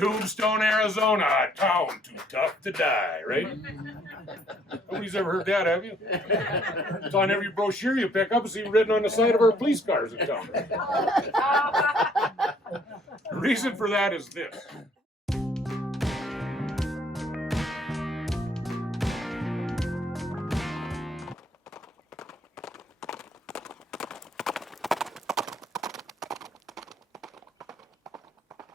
Tombstone, Arizona, a town too tough to die, right? Nobody's ever heard that, have you? It's on every brochure you pick up. It's even written on the side of our police cars in town. The reason for that is this.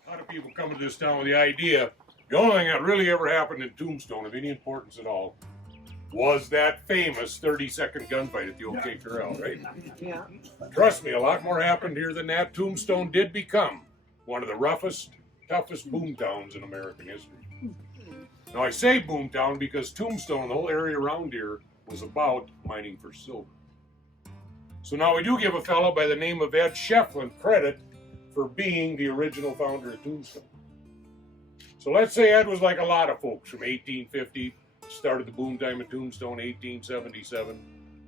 A lot of people come to this town with the idea the only thing that really ever happened in Tombstone of any importance at all was that famous 30-second gunfight at the OK Corral, right? Yeah. Trust me, a lot more happened here than that. Tombstone did become one of the roughest, toughest boom towns in American history. Now I say boom town because Tombstone, the whole area around here, was about mining for silver. So now we do give a fellow by the name of Ed Shefflin credit for being the original founder of Tombstone. So let's say Ed was like a lot of folks from 1850, started the boom time of Tombstone 1877.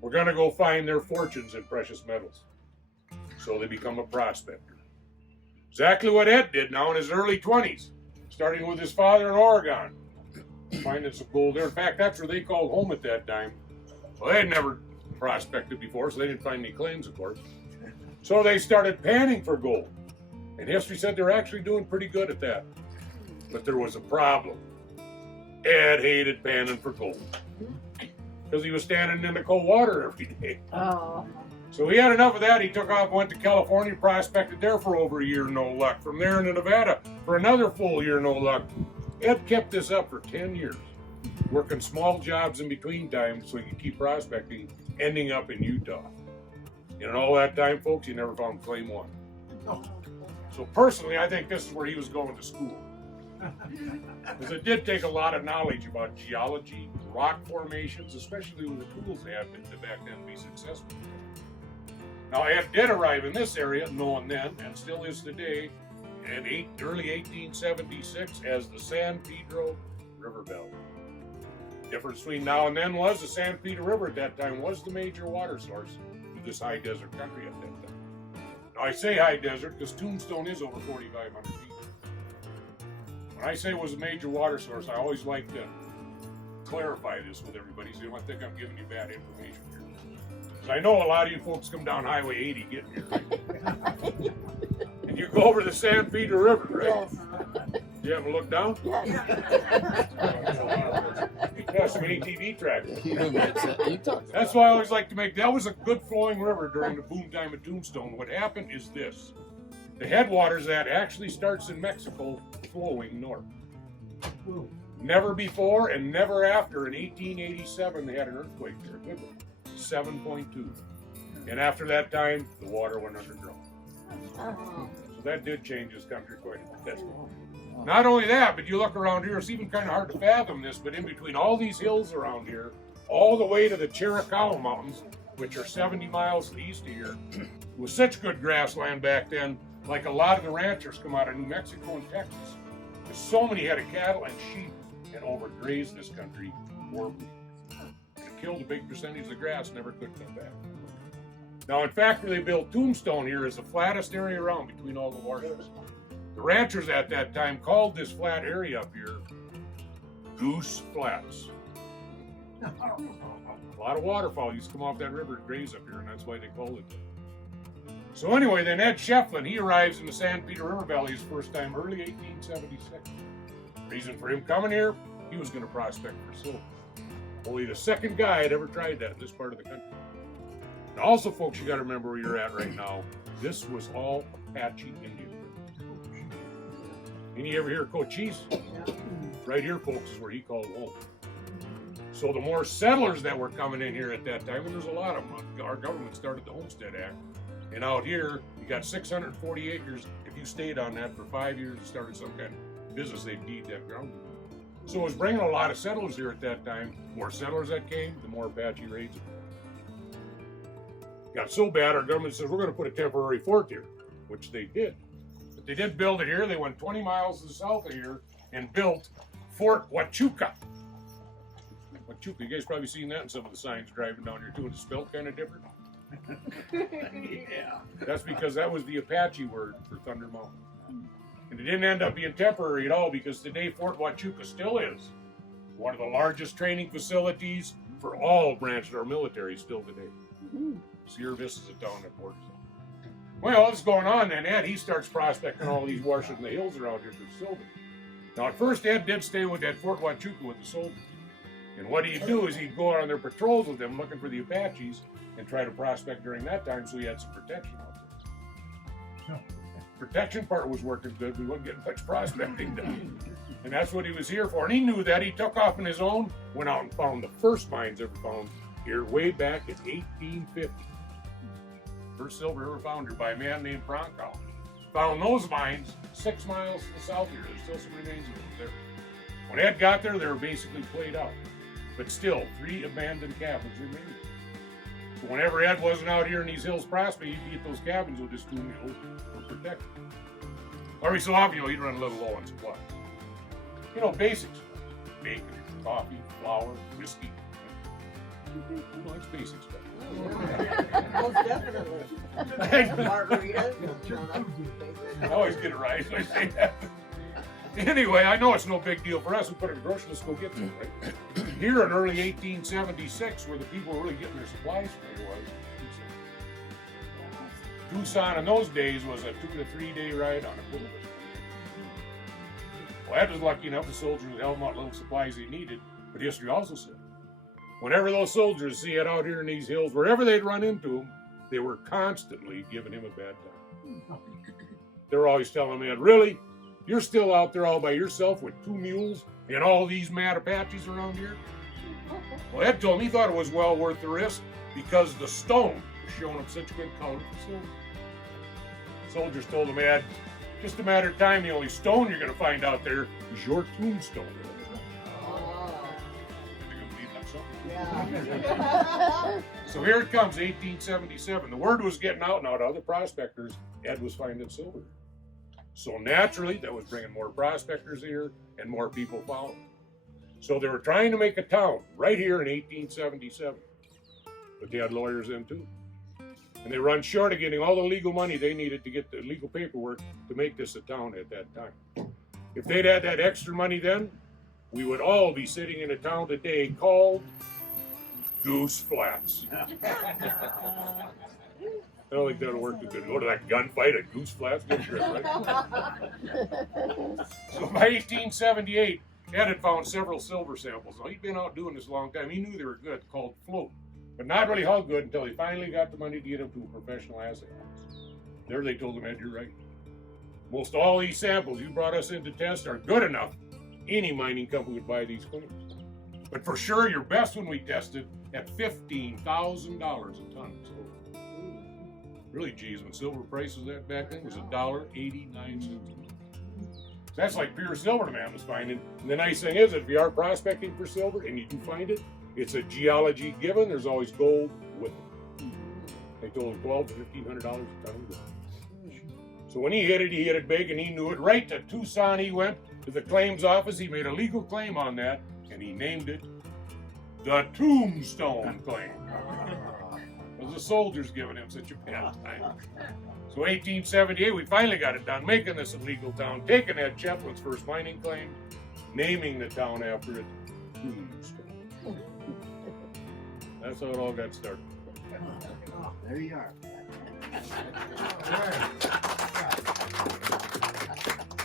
We're gonna go find their fortunes in precious metals. So they become a prospector. Exactly what Ed did now in his early 20s, starting with his father in Oregon, finding some gold there. In fact, that's where they called home at that time. Well, they had never prospected before, so they didn't find any claims, of course. So they started panning for gold. And history said they're actually doing pretty good at that. But there was a problem. Ed hated panning for gold because he was standing in the cold water every day. Oh. So he had enough of that. He took off, went to California, prospected there for over a year, no luck. From there into Nevada for another full year, no luck. Ed kept this up for 10 years, working small jobs in between times so he could keep prospecting, ending up in Utah. And in all that time, folks, he never found claim one. So personally, I think this is where he was going to school. Because it did take a lot of knowledge about geology, rock formations, especially with the tools they had back then to be successful. Now Ed did arrive in this area, known then, and still is today, in early 1876 as the San Pedro River Valley. The difference between now and then was the San Pedro River at that time was the major water source of this high desert country at that time. Now I say high desert because Tombstone is over 4,500 feet. When I say it was a major water source, I always like to clarify this with everybody so you don't think I'm giving you bad information here. Because I know a lot of you folks come down Highway 80 getting here, right? And you go over the San Pedro River, right? Yes. You haven't looked down? Yes. Yeah, some ATV tracks. You talk. That's why I always like to make, that was a good flowing river during the boom time of Tombstone. What happened is this. The headwaters of that actually starts in Mexico flowing north. Never before and never after in 1887 they had an earthquake there, 7.2. And after that time, the water went underground. So that did change this country quite a bit. Not only that, but you look around here, it's even kind of hard to fathom this, but in between all these hills around here, all the way to the Chiricahua Mountains, which are 70 miles east of here, with such good grassland back then, like a lot of the ranchers come out of New Mexico and Texas. There's so many head of cattle and sheep and overgrazed this country horribly. It killed a big percentage of the grass, never could come back. Now, in fact, where they built Tombstone here is the flattest area around between all the washes. The ranchers at that time called this flat area up here Goose Flats. A lot of waterfowl used to come off that river and graze up here, and that's why they called it that. So anyway, then Ed Shefflin, he arrives in the San Pedro River Valley his first time early 1876. Reason for him coming here, he was going to prospect for silver. Only the second guy had ever tried that in this part of the country. And also, folks, you got to remember where you're at right now. This was all Apache Indian. Any ever hear of Cochise? Right here, folks, is where he called home. So the more settlers that were coming in here at that time, and there's a lot of them, our government started the Homestead Act. And out here, you got 640 acres. If you stayed on that for 5 years and started some kind of business, they'd deed that ground. So it was bringing a lot of settlers here at that time. The more settlers that came, the more Apache raids. Got so bad, our government says, we're going to put a temporary fort here, which they did. But they didn't build it here. They went 20 miles to the south of here and built Fort Huachuca. Huachuca, you guys probably seen that in some of the signs driving down here too. It's spelled kind of different. Yeah. That's because that was the Apache word for Thunder Mountain. And it didn't end up being temporary at all, because today Fort Huachuca still is one of the largest training facilities for all branches of our military still today. Sierra Vista's a town that borders it. Well, what's going on then? Ed, he starts prospecting all these washes in the hills around here for silver. Now, at first, Ed did stay with that Fort Huachuca with the soldiers. And what he'd do is he'd go out on their patrols with them looking for the Apaches and try to prospect during that time, so he had some protection out there. Protection part was working good. We wasn't getting much prospecting done. And that's what he was here for. And he knew that. He took off on his own, went out and found the first mines ever found here way back in 1850. First silver ever found here by a man named Bronkow. Found those mines 6 miles to the south here. There's still some remains of them there. When Ed got there, they were basically played out. But still, 3 abandoned cabins remained. So whenever Ed wasn't out here in these hills prospecting, he'd be at those cabins with his 2 mules for protection. Every so often, he'd run a little low on supplies. Basics. Bacon, coffee, flour, whiskey. Who likes basic stuff? Most definitely. Margaritas. I always get it right when I say that. Anyway, I know it's no big deal for us. We put it in the grocery, let's go get them, right? Here in early 1876, where the people were really getting their supplies from, it was Tucson in those days was a 2 to 3 day ride on a bullet. Well, Ed was lucky enough the soldiers would help him out little supplies they needed, but history also said whenever those soldiers see Ed out here in these hills, wherever they'd run into him, they were constantly giving him a bad time. They were always telling him, Ed, really? You're still out there all by yourself with 2 mules and all these mad Apaches around here? Well, Ed told me he thought it was well worth the risk because the stone was showing up such good color for silver. Soldiers told him, Ed, just a matter of time, the only stone you're going to find out there is your tombstone. Yeah. So here it comes, 1877. The word was getting out now to other prospectors. Ed was finding silver. So naturally, that was bringing more prospectors here and more people following. So they were trying to make a town right here in 1877. But they had lawyers in too. And they run short of getting all the legal money they needed to get the legal paperwork to make this a town at that time. If they'd had that extra money then, we would all be sitting in a town today called Goose Flats. I don't think that'll work too good. Go to that gunfight at Goose Flats, get your right? So by 1878, Ed had found several silver samples. Now, he'd been out doing this a long time. He knew they were good, called float. But not really how good until he finally got the money to get them to a professional assay house. There they told him, Ed, you're right. Most all these samples you brought us in to test are good enough. Any mining company would buy these claims. But for sure, your best one we tested at $15,000 a ton of silver. Really, geez, when silver prices that back then was $1.89. That's like pure silver the man was finding. And the nice thing is, if you are prospecting for silver and you do find it, it's a geology given. There's always gold with it. They told him $1,200 to $1,500 a ton. So when he hit it big, and he knew it. Right to Tucson he went to the claims office. He made a legal claim on that, and he named it the Tombstone claim. It was the soldiers giving him such a bad time. So 1878, we finally got it done, making this a legal town, taking Ed Cheplin's first mining claim, naming the town after it, Tombstone. That's how it all got started. There you are.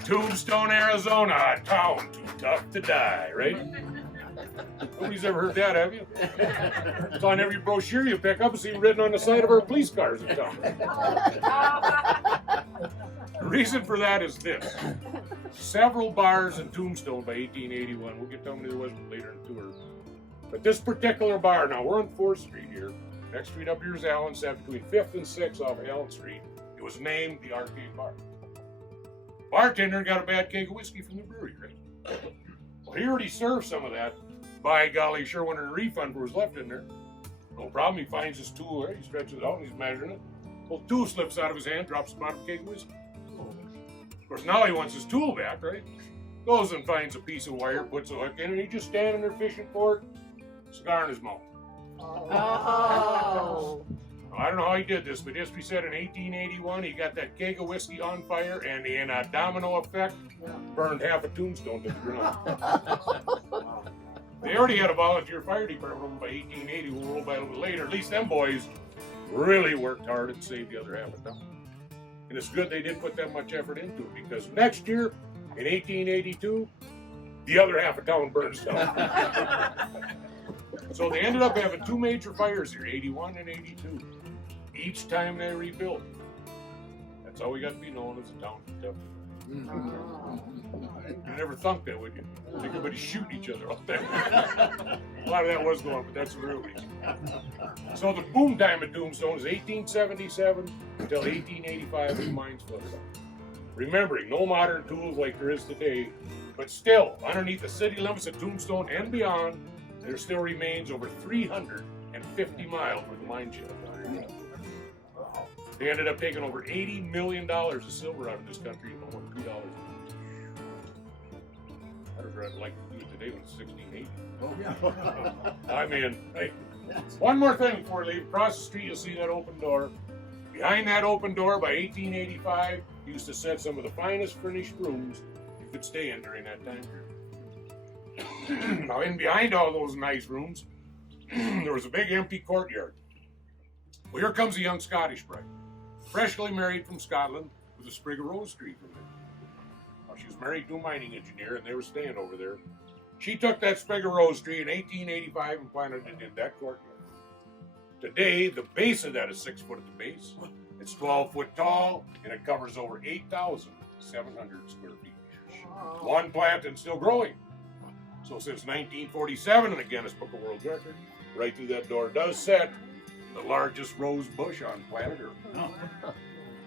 Tombstone, Arizona, a town too tough to die, right? Nobody's ever heard that, have you? It's on every brochure you pick up. It's even written on the side of our police cars in town. The reason for that is this. Several bars in Tombstone by 1881. We'll get to how many there was later in the tour. But this particular bar, now we're on 4th Street here. Next street up here is Allen, sat between 5th and 6th off of Allen Street. It was named the Arcade Bar. Bartender got a bad keg of whiskey from the brewery, right? Well, he already served some of that. By golly, sure wanted a refund for what was left in there. No problem, he finds his tool there, he stretches it out and he's measuring it. Well, tool slips out of his hand, drops about a keg of whiskey. Of course, now he wants his tool back, right? Goes and finds a piece of wire, puts a hook in, and he's just standing there fishing for it, cigar in his mouth. Oh. I don't know how he did this, but history said in 1881 he got that keg of whiskey on fire, and in a domino effect, burned half a Tombstone to the ground. They already had a volunteer fire department by 1880. We'll roll by a little bit later. At least them boys really worked hard and saved the other half of town. And it's good they didn't put that much effort into it, because next year, in 1882, the other half of town burns down. So they ended up having two major fires here, 81 and 82. Each time they rebuilt. That's how we got to be known as a town of tough. You never thunk that, would you? Everybody shooting each other out there. A lot of that was going on, but that's the real reason. So the boom time at Tombstone is 1877 until 1885 when the mines flooded up. Remembering, no modern tools like there is today, but still, underneath the city limits of Tombstone and beyond, there still remains over 350 miles where the mine shaft. They ended up taking over $80 million of silver out of this country in only $2. I'd like to do it today when it's 1680. I mean, hey, one more thing before we leave. Across the street, you'll see that open door. Behind that open door, by 1885, used to set some of the finest furnished rooms you could stay in during that time period. Now, in behind all those nice rooms, there was a big empty courtyard. Well, here comes a young Scottish bride, freshly married from Scotland, with a sprig of rose tree from there. Well, she was married to a mining engineer, and they were staying over there. She took that sprig of rose tree in 1885 and planted it in that courtyard. Today, the base of that is 6 foot at the base. It's 12 foot tall, and it covers over 8,700 square feet. One plant and still growing. So since 1947, and again, it's Book of World Record, right through that door does set the largest rose bush on planet Earth.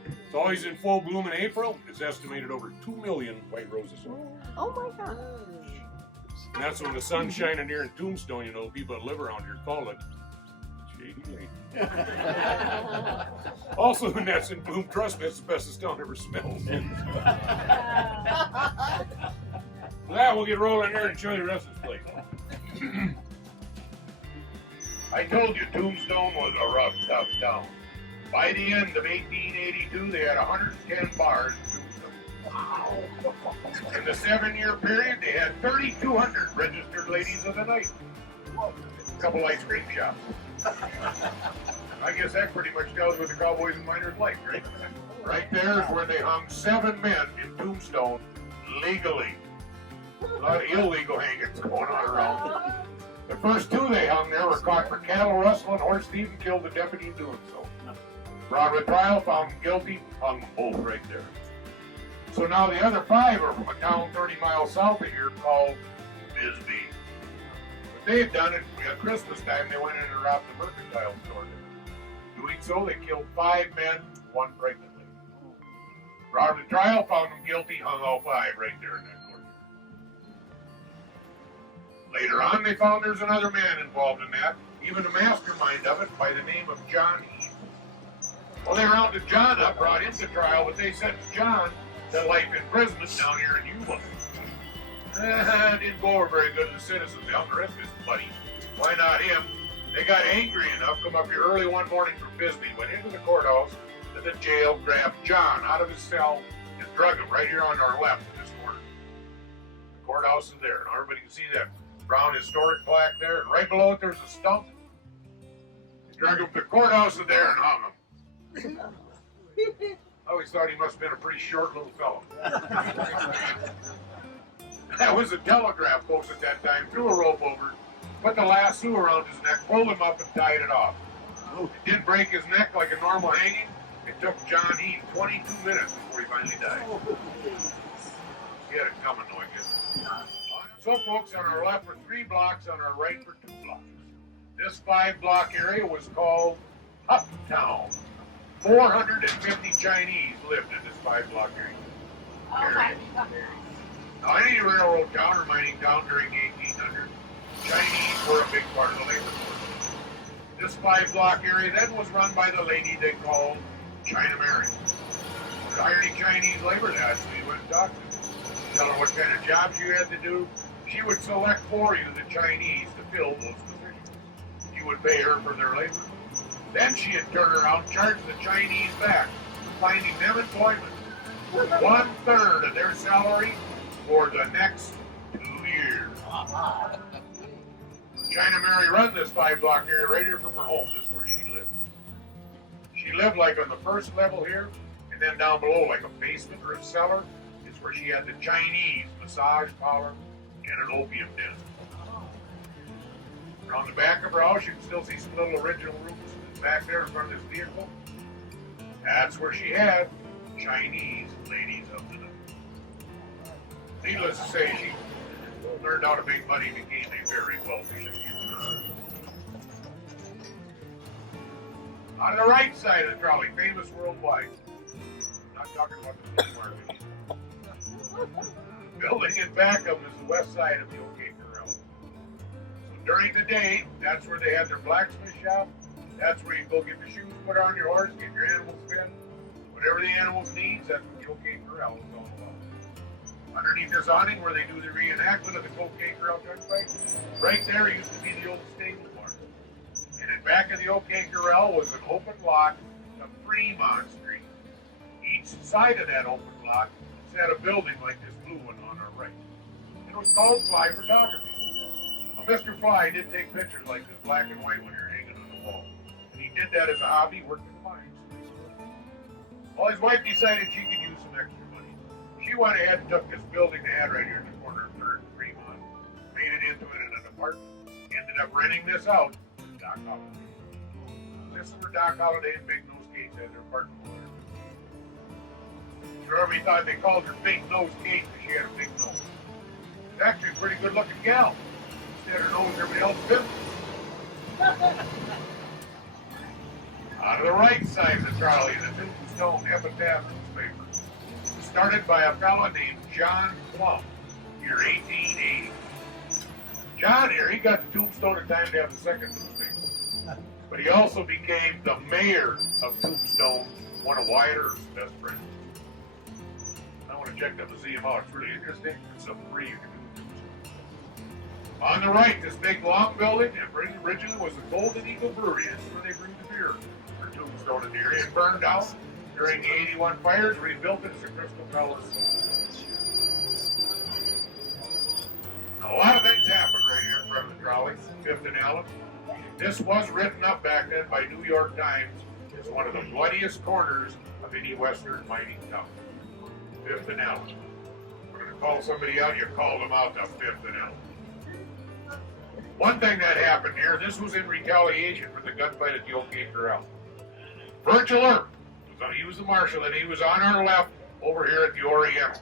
It's always in full bloom in April. It's estimated over 2 million white roses. Oh my God. And that's when the sun's shining here in Tombstone, you know, people that live around here call it Shady Lake. Also, when that's in bloom, trust me, it's the best this town ever smells. With that, we'll get rolling here and show you the rest of this place. I told you Tombstone was a rough, tough town. By the end of 1882, they had 110 bars in Tombstone. In the 7-year period, they had 3,200 registered ladies of the night. A couple ice cream shops. I guess that pretty much tells what the cowboys and miners like, right? Right there is where they hung 7 men in Tombstone legally. A lot of illegal hangings going on around. The first 2 they hung there were caught for cattle rustling, horse thieving, killed the deputy in doing so. Brought to trial, found them guilty, hung them both right there. So now the other 5 are from a town 30 miles south of here called Bisbee. But they had done it at Christmas time. They went in and robbed the mercantile store. Doing so, they killed 5 men, 1 pregnant lady. Brought them to trial, found them guilty, hung all 5 right there in that court. Later on, they found there's another man involved in that, even a mastermind of it by the name of John Heath. Well, they rounded John up, brought him to trial, but they sentenced John to life imprisonment down here in Yuma. Didn't go over very good to the citizens down the rest of his buddies. Why not him? They got angry enough, come up here early one morning from Bisbee, went into the courthouse, to the jail, grabbed John out of his cell, and drug him right here on our left in this corner. The courthouse is there, and everybody can see that brown historic plaque there, and right below it there's a stump. They drug him to the courthouse in there and hung him. I always thought he must have been a pretty short little fellow. That was a telegraph post at that time, threw a rope over, put the lasso around his neck, pulled him up and tied it off. It didn't break his neck like a normal hanging. It took John Heath 22 minutes before he finally died. He had it coming though, I guess. So folks, on our left were 3 blocks, on our right were 2 blocks. This 5-block area was called Uptown. 450 Chinese lived in this 5-block area. Now, any railroad town or mining town during the 1800s, Chinese were a big part of the labor force. This 5-block area then was run by the lady they called China Mary. To hire any Chinese labor, that's who you went and talked to. Tell her what kind of jobs you had to do. She would select for you the Chinese to fill those positions. You would pay her for their labor. Then she'd turn around and charge the Chinese back, finding them employment. 1/3 of their salary for the next 2 years. China Mary run this 5-block area right here from her home. This is where she lived. She lived like on the first level here, and then down below, like a basement or a cellar, is where she had the Chinese massage parlor and an opium den. On the back of her house, you can still see some little original rooms back there in front of this vehicle. That's where she had Chinese ladies of the night. Needless to say, she learned how to make money and became a very wealthy lady. On the right side of the trolley, famous worldwide. Not talking about the flea market. Building in back of them is the west side of the OK Corral. So during the day, that's where they had their blacksmith shop. That's where you go get the shoes put on your horse, get your animals fed. Whatever the animals needs, that's what the OK Corral is all about. Underneath this awning where they do the reenactment of the OK Corral gunfight, right there used to be the old stable barn. And in back of the OK Corral was an open lot of Fremont Street. Each side of that open lot had a building like this blue one on our right. It was called Fly Photography. Well, Mr. Fly did take pictures like this black and white one here hanging on the wall. And he did that as a hobby, working in the mines. Well, his wife decided she could use some extra money. She went ahead and took this building they had right here in the corner of 3rd and Fremont, made it into an apartment, ended up renting this out to Doc Holliday. This is where Doc Holliday and Big Nose Kate had their apartment over there. Sure, everybody thought they called her Big Nose Kate because she had a big nose. She's actually a pretty good looking gal. Instead of her nose, everybody else business. On the right side of the trolley, the Tombstone Epitaph newspaper, started by a fellow named John Plum, year 1880. John here, he got the Tombstone in time to have the second newspaper. But he also became the mayor of Tombstone, one of Wyatt Earp's best friends. I want to check the museum out. It's really interesting. It's something free you can do. On the right, this big long building, originally was the Golden Eagle Brewery. This is where they brewed the beer for Tombstone in the area. It burned down during the 81 fires, rebuilt it as a Crystal Palace. A lot of things happened right here in front of the trolley, 5th and Allen. This was written up back then by New York Times as one of the bloodiest corners of any western mining town. 5th and Allen. We're going to call somebody out, you called them out to 5th and Allen. One thing that happened here, this was in retaliation for the gunfight at the OK Corral. Virgil Earp, he was the marshal, and he was on our left over here at the Oriental.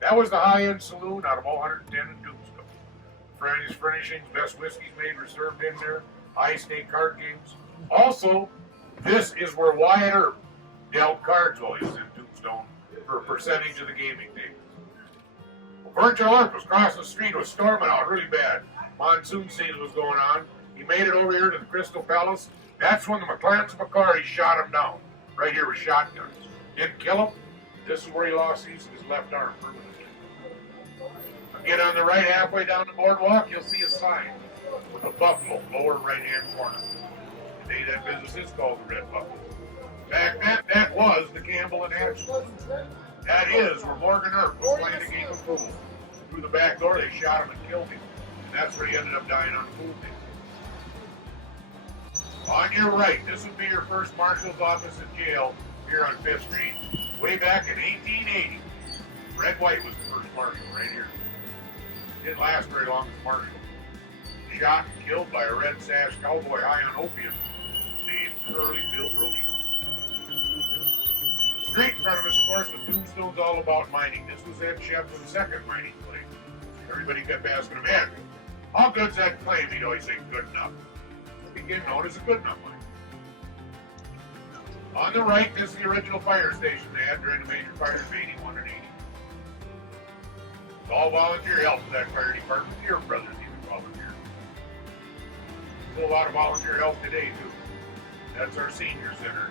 That was the high-end saloon out of all 110 in Tombstone. French furnishings, best whiskeys made were served in there, high-stake card games. Also, this is where Wyatt Earp dealt cards while he was in Tombstone for a percentage of the gaming tables. Well, Virgil Earp was crossing the street, was storming out really bad. Monsoon season was going on. He made it over here to the Crystal Palace. That's when the McLarens McCarty shot him down. Right here with shotguns. Didn't kill him. This is where he lost his left arm permanently. Get on the right halfway down the boardwalk, you'll see a sign with a buffalo, lower right-hand corner. Today that business is called the Red Buffalo. Back then, that was the Campbell and Hatch. That is where Morgan Earp was playing the game of pool. Through the back door, they shot him and killed him. And that's where he ended up dying on the pool table. On your right, this would be your first marshal's office and jail here on 5th Street. Way back in 1880, Red White was the first marshal right here. Didn't last very long as marshal. Shot and killed by a red sash cowboy high on opium named Curly Bill Brokaw. Straight in front of us, of course, the Tombstone's all about mining. This was Ed Shepton's second mining claim. Everybody kept asking him, Ed, how good's that claim? He'd always say, good enough. It became known as a good enough mine. On the right, this is the original fire station they had during the major fires of 81 and 80. It's all volunteer help for that fire department. Your brothers even volunteer. There's a lot of volunteer help today, too. That's our senior center.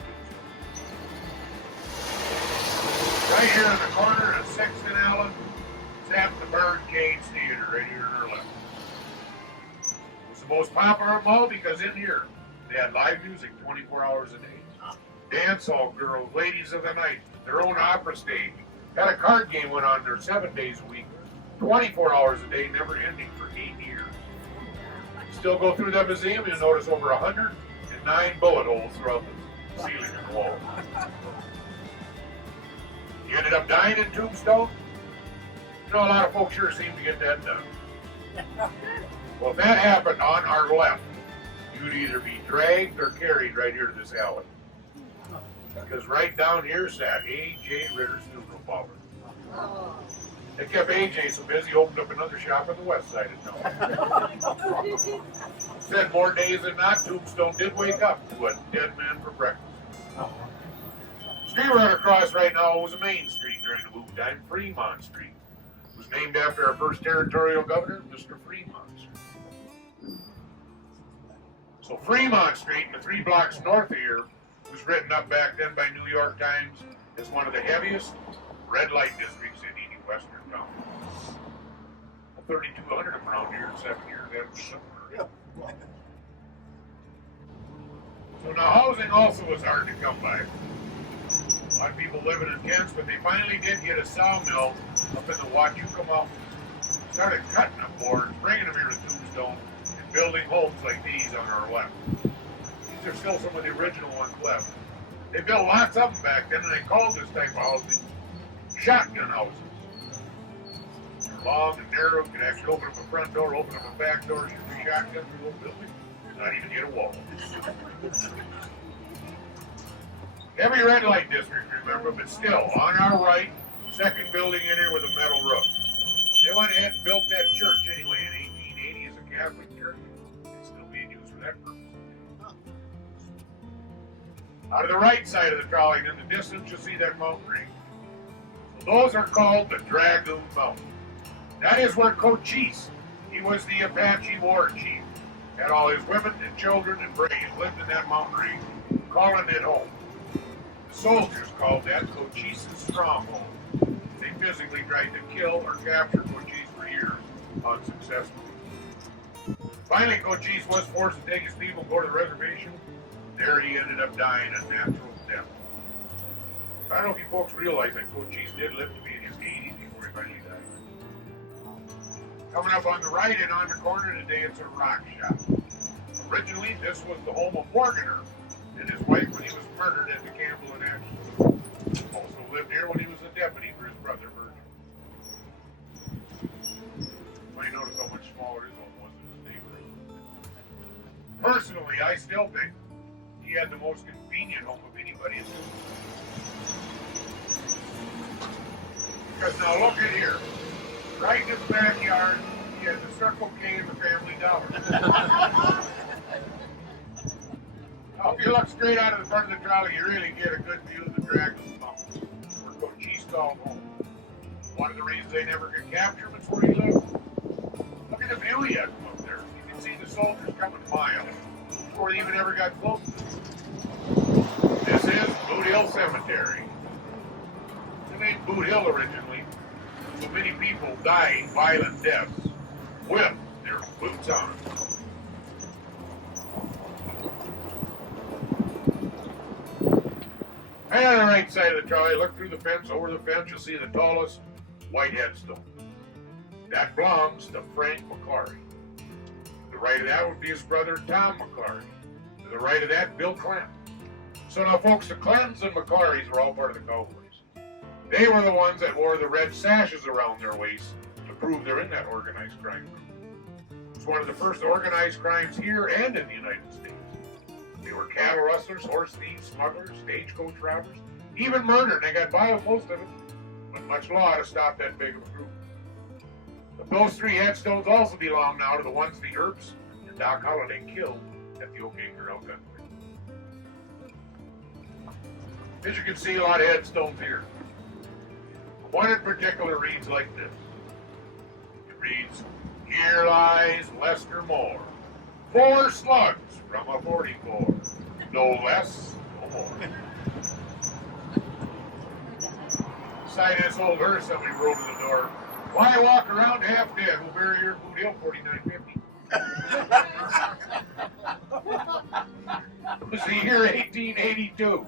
Right here in the corner of 6th and Allen, it's at the Birdcage Theater, right here in our left. It's the most popular of all because in here, They had live music 24 hours a day. Dance hall girls, ladies of the night, their own opera stage. Had a card game went on there 7 days a week, 24 hours a day, never ending for 8 years. Still go through that museum, you'll notice over 109 bullet holes throughout the ceiling and the wall. You ended up dying in Tombstone? You know, a lot of folks sure seem to get that done. Well, if that happened on our left, you'd either be dragged or carried right here to this alley. Because right down here sat A.J. Ritter's funeral parlor. They kept A.J. so busy, opened up another shop on the west side of town. Said more days than not, Tombstone did wake up to a dead man for breakfast. Street right across right now was a main street during the boom time, Fremont Street. It was named after our first territorial governor, Mr. Fremont Street. So Fremont Street, the 3 blocks north of here, was written up back then by New York Times as one of the heaviest red light districts in any western town. 3,200 of them around here in 7 years. That was somewhere. So now housing also was hard to come by. A lot of people living in tents, but they finally did get a sawmill up in the Huachuca Mountains. Started cutting up boards, bringing them here to Tombstone, and building homes like these on our left. These are still some of the original ones left. They built lots of them back then, and they called this type of housing shotgun houses. They're long and narrow, you can actually open up a front door, open up a back door, shoot a shotgun through the whole building, not even hit a wall. Heavy red light district, remember, but still, on our right, second building in here with a metal roof. They went ahead and built that church anyway in 1880 as a Catholic church. It's still being used for that purpose. Out of the right side of the trolley, in the distance, you'll see that mountain range. So those are called the Dragoon Mountains. That is where Cochise, he was the Apache war chief, had all his women and children and braves lived in that mountain range, calling it home. Soldiers called that Cochise's stronghold. They physically tried to kill or capture Cochise for years, unsuccessfully. Finally, Cochise was forced to take his people and go to the reservation. There he ended up dying a natural death. I don't know if you folks realize that Cochise did live to be in his 80s before he finally died. Coming up on the right and on the corner today, it's a rock shop. Originally, this was the home of Morganer and his wife when he was murdered at the Campbell and Ash. Also lived here when he was a deputy for his brother Virgil. You might notice how much smaller his home was than his neighborhood. Personally, I still think he had the most convenient home of anybody in the world. Because now look at here. Right in his backyard, he has the Circle K and the Family Dollar. Now, if you look straight out of the front of the trolley, you really get a good view of the Dragoon Mountains, where Cochise called home. One of the reasons they never could capture him is where he lived. Look at the view he had from up there. You can see the soldiers coming miles before they even ever got close to him. This is Boot Hill Cemetery. They made Boot Hill originally. So many people dying violent deaths with their boots on. And on the right side of the trolley, look through the fence, over the fence, you'll see the tallest white headstone. That belongs to Frank McClary. To the right of that would be his brother Tom McClary. To the right of that, Bill Clinton. So now folks, the Clintons and McClarys were all part of the Cowboys. They were the ones that wore the red sashes around their waists to prove they're in that organized crime group. It's one of the first organized crimes here and in the United States. They were cattle rustlers, horse thieves, smugglers, stagecoach robbers, even murder. They got by with most of it, but much law to stop that big of a group. But those 3 headstones also belong now to the ones the Earps and Doc Holliday killed at the Oak Acre out that way. As you can see, a lot of headstones here. One in particular reads like this. It reads, "Here lies Lester Moore. 4 slugs from a 44. No less, no more." Beside this old hearse that we rode to the door, "Why walk around half dead? We'll bury your Boot Hill 4950. It was the year 1882.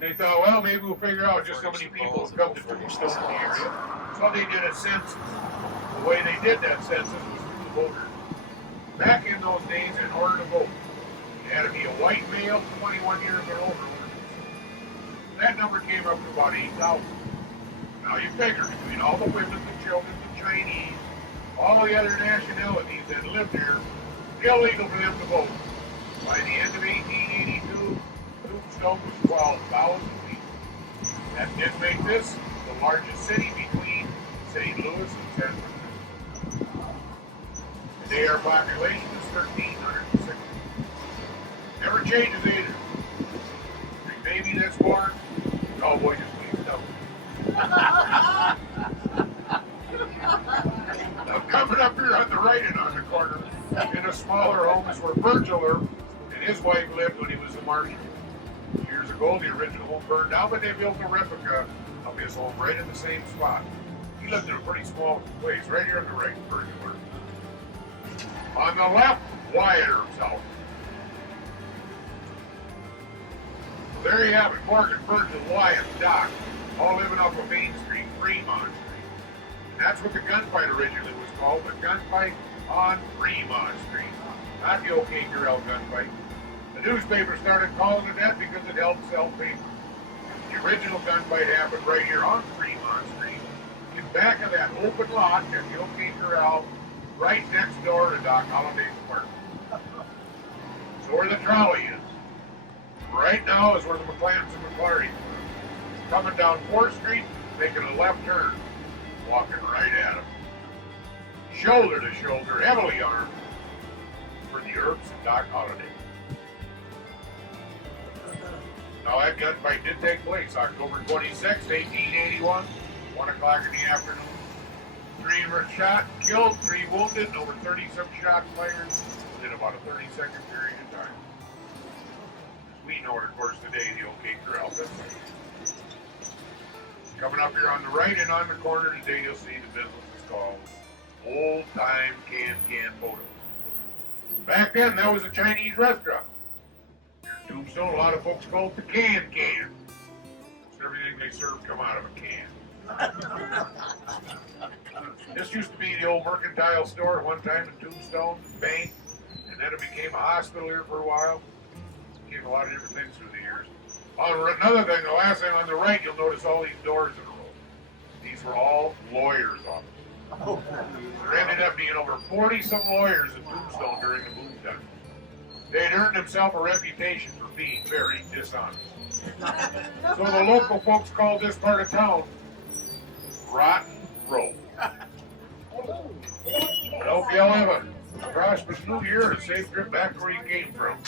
They thought, well, maybe we'll figure out just how many people have come to Tombstone in the area. So they did a census. The way they did that census was through the voters. Back in those days, in order to vote, you had to be a white male, 21 years or older. That number came up to about 8,000. Now you figure between all the women, the children, the Chinese, all the other nationalities that lived there, illegal for them to vote. By the end of 1882, Tombstone was 12,000 people. That did make this the largest city between St. Louis and San Francisco. Today our population is 1,360. Never changes either. Every baby that's born, cowboy just leaves out. Now coming up here on the right and on the corner, in a smaller home is where Virgil and his wife lived when he was a Marshal. Years ago, the original home burned down, but they built a replica of his home right in the same spot. He lived in a pretty small place, right here on the right, Virgil. On the left, Wyatt himself. So there you have it, Morgan, Virgil, Wyatt, Doc, all living off of Main Street, Fremont Street. And that's what the gunfight originally was called, the gunfight on Fremont Street. Not the OK Corral gunfight. The newspaper started calling it that because it helped sell paper. The original gunfight happened right here on Fremont Street, in back of that open lot at the OK Corral, right next door to Doc Holliday's apartment. So where the trolley is. Right now is where the McClantons and McClartys were. Coming down 4th Street, making a left turn, walking right at him. Shoulder to shoulder, heavily armed, for the Earps and Doc Holliday. Now that gunfight did take place October 26, 1881, 1 o'clock in the afternoon. 3 were shot, killed, 3 wounded, and over 30-some shots fired within about a 30-second period of time. We know it, of course, today, the OK Corral gunfight. Coming up here on the right and on the corner today, you'll see the business is called Old Time Can Photos. Back then, that was a Chinese restaurant. Here in Tombstone, a lot of folks call it the Can. So everything they serve come out of a can. This used to be the old mercantile store at one time in Tombstone, bank, and then it became a hospital here for a while. Became a lot of different things through the years. Another thing, the last thing on the right, you'll notice all these doors in a row. These were all lawyers' offices. There ended up being over 40-some lawyers in Tombstone during the boom time. They had earned themselves a reputation for being very dishonest. So the local folks called this part of town Rotten Row. I hope you all have a prosperous new year and a safe trip back to where you came from.